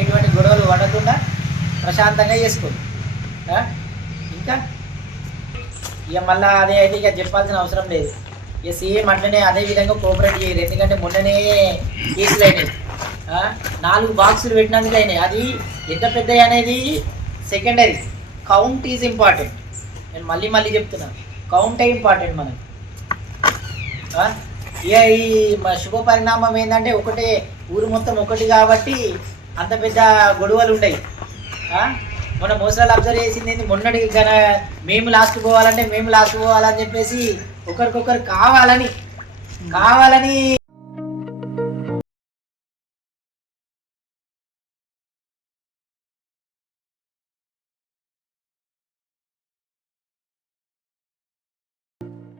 ఎటువంటి గొడవలు పడకుండా ప్రశాంతంగా చేసుకోండి. ఇంకా ఇక మళ్ళీ అదే అయితే ఇక చెప్పాల్సిన అవసరం లేదు. ఇక సేమ్ అట్లనే అదే విధంగా కోఆపరేట్ చేయరు. ఎందుకంటే మొన్ననే కేసులు అయినాయి, 4 బాక్సులు పెట్టినందుకు అయినాయి. అది ఎంత పెద్దవి అనేది సెకండరీ, కౌంట్ ఈజ్ ఇంపార్టెంట్. నేను మళ్ళీ చెప్తున్నాను, కౌంటే ఇంపార్టెంట్ మనకు. ఇక ఈ శుభ పరిణామం ఏంటంటే ఒకటే ఊరు మొత్తం ఒకటి కాబట్టి అంత పెద్ద గొడవలు ఉంటాయి. మొన్న మోసాలు అబ్జర్వ్ చేసింది ఏంది, మొన్నటి మేము లాస్ట్ పోవాలని చెప్పేసి ఒకరికొకరు కావాలని